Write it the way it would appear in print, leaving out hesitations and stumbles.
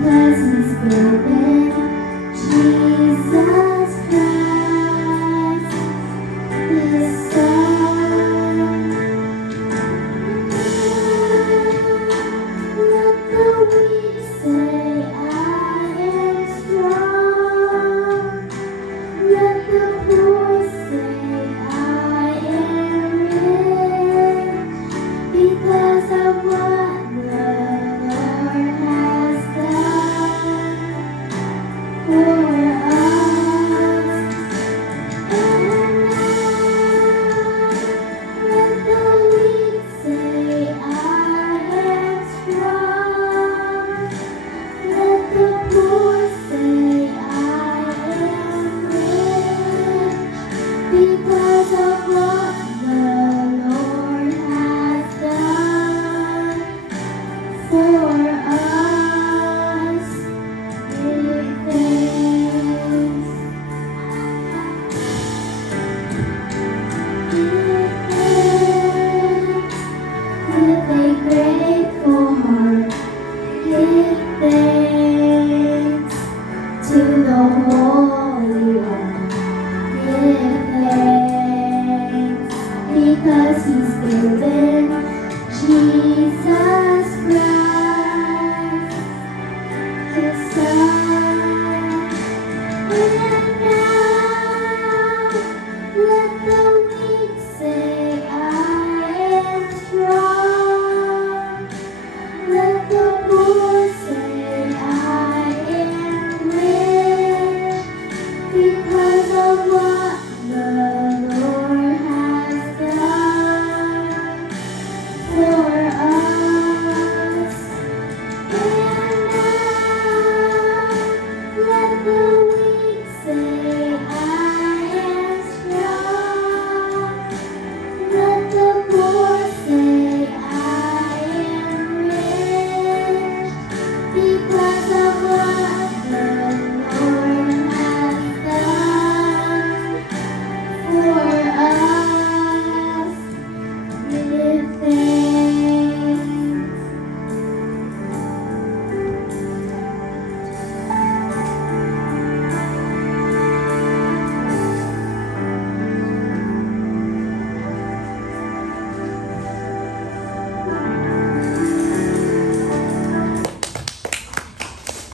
because He's given Jesus Christ, His Son. Let the weak say, I am strong. Let the poor say, I am rich, because of what the Lord has done for us. And now, let the weak say, I am strong. Let the poor say, I am rich, because of what the Lord has done for us. Give thanks. Give thanks with a grateful heart. Give thanks to the Holy One. Give thanks because He's given Jesus Christ, His Son.